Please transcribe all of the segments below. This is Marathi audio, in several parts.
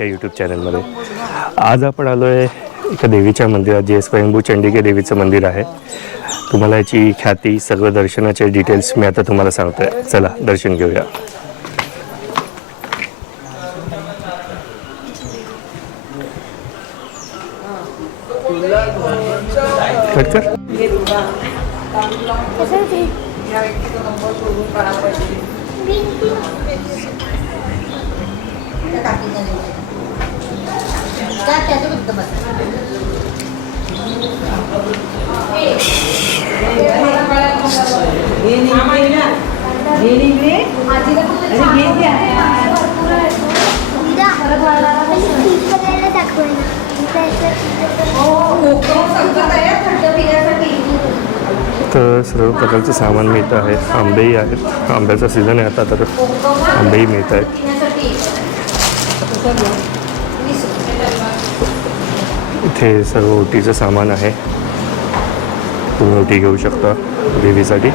यूट्यूब चॅनलमध्ये आज आपण आलो आहे एका देवीच्या मंदिरात, जे स्वयंभू चंडिके देवीचं मंदिर आहे. तुम्हाला याची ख्याती, सर्व दर्शनाचे डिटेल्स मी आता तुम्हाला सांगतोय. चला दर्शन घेऊया. कट कर. तर सर्व प्रकारचं सामान मिळतं आहे. आंबेही आहेत, आंब्याचा सीझन आहे आता, तर आंबेही मिळत आहेत. इथे सर्व ओटीचं सामान आहे, तुम्ही ओटी घेऊ शकता देवीसाठी.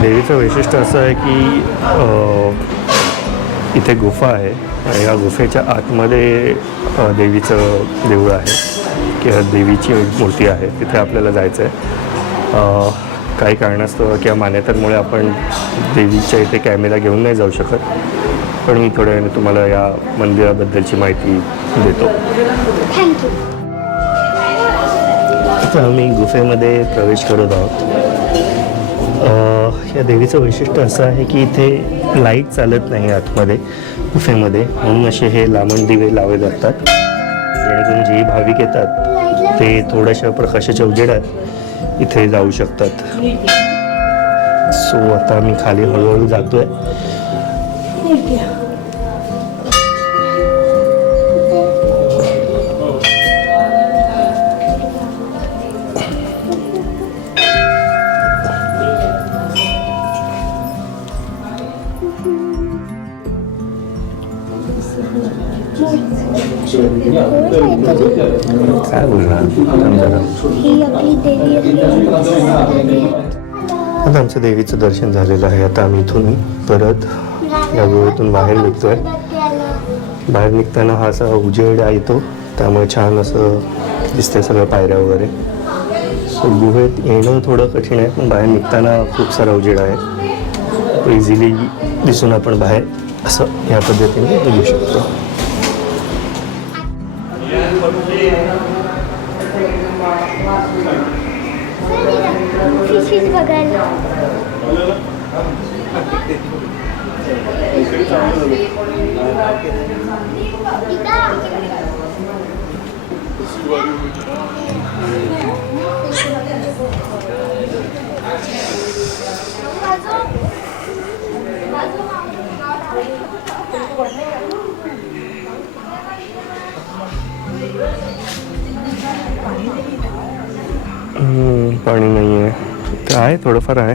देवीचं वैशिष्ट्य असं आहे की इथे गुफा आहे आणि या गुफेच्या आतमध्ये देवीचं देऊळ आहे किंवा देवीची मूर्ती आहे. तिथे आपल्याला जायचं आहे. काही कारणास्तव किंवा मान्यतांमुळे आपण देवीच्या इथे कॅमेरा घेऊन नाही जाऊ शकत, पण मी थोड्या वेळाने तुम्हाला या मंदिराबद्दलची माहिती देतो. थँक्यू. आता आम्ही गुफेमध्ये प्रवेश करत आहोत. या देवीचं वैशिष्ट्य असं आहे की इथे लाईट चालत नाही आतमध्ये गुफेमध्ये, म्हणून असे हे लांबण दिवे लावले जातात, जेणेकरून जे भाविक येतात ते थोड्याशा प्रकाशाच्या उजेडात इथे जाऊ शकतात. सो आता मी खाली हळूहळू जातोय. काय बोलणार. आता आमचं देवीचं दर्शन झालेलं आहे. आता आम्ही इथून परत या गुहेतून बाहेर निघतोय. बाहेर निघताना हा असा उजेड येतो, त्यामुळे छान असं दिसते सगळं पायऱ्या वगैरे. सो गुहेत येणं थोडं कठीण आहे, पण बाहेर निघताना खूप सारा उजेड आहे. इझिली दिसून आपण बाहेर असं या पद्धतीने निघू शकतो. फिशेस बघायला पाणी नाही आहे, तर आहे थोडंफार आहे.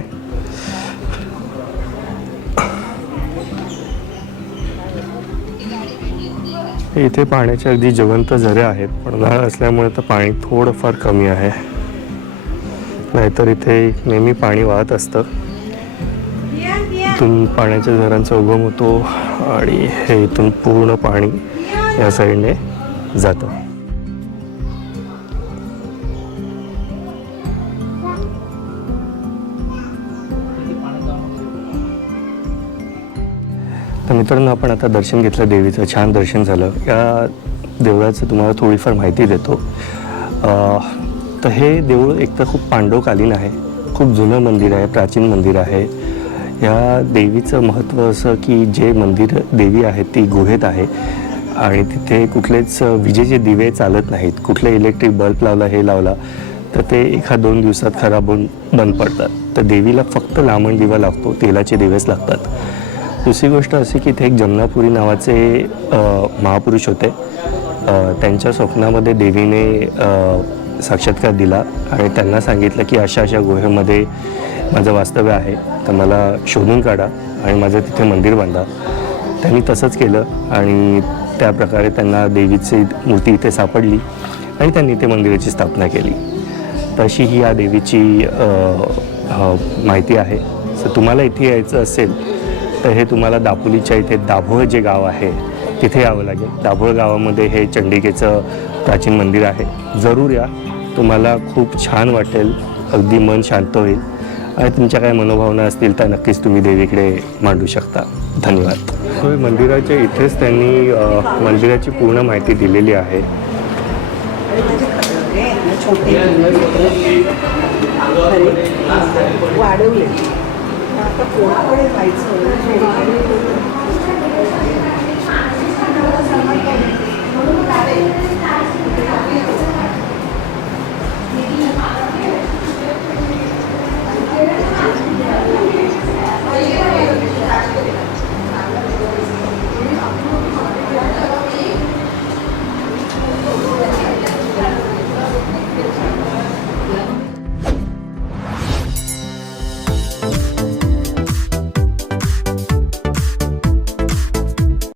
इथे पाण्याचे अगदी जिवंत झरे आहेत, पण उन्हाळा असल्यामुळे तर पाणी थोडंफार कमी आहे. नाहीतर इथे नेहमी पाणी वाहत असतं. इथून पाण्याच्या झऱ्यांचा उगम होतो आणि हे इथून पूर्ण पाणी या साईडने जातं. तर मित्रांनो, आपण आता दर्शन घेतलं देवीचं, छान दर्शन झालं. या देवळाचं तुम्हाला थोडीफार माहिती देतो. तर हे देऊळ एक तर खूप पांडवकालीन आहे, खूप जुनं मंदिर आहे, प्राचीन मंदिर आहे. या देवीचं महत्त्व असं की जे मंदिर देवी आहे ती गुहेत आहे आणि तिथे कुठलेच विजेचे दिवे चालत नाहीत. कुठले इलेक्ट्रिक बल्ब लावला हे लावला तर ते 1-2 दिवसात खराब होऊन बंद पडतात. तर देवीला फक्त लांबण दिवा लागतो, तेलाचे दिवेच लागतात. दुसरी गोष्ट अशी की इथे एक जमनापुरी नावाचे महापुरुष होते. त्यांच्या स्वप्नामध्ये देवीने साक्षात्कार दिला आणि त्यांना सांगितलं की अशा अशा गुहेमध्ये माझं वास्तव्य आहे, तर मला शोधून काढा आणि माझं तिथे मंदिर बांधा. त्यांनी तसंच केलं आणि त्या प्रकारे त्यांना देवीची मूर्ती इथे सापडली आणि त्यांनी ते मंदिराची स्थापना केली. तशी ही या देवीची माहिती आहे. तर तुम्हाला इथे यायचं असेल तर हे तुम्हाला दापोलीच्या इथे दाभोळ जे गाव आहे तिथे यावं लागेल. दाभोळ गावामध्ये हे चंडिकेचं प्राचीन मंदिर आहे. जरूर या, तुम्हाला खूप छान वाटेल, अगदी मन शांत होईल आणि तुमच्या काय मनोभावना असतील तर नक्कीच तुम्ही देवीकडे मांडू शकता. धन्यवाद. मंदिराच्या इथेच त्यांनी मंदिराची पूर्ण माहिती दिलेली आहे. वाढवले आता कोणाकडे जायचं.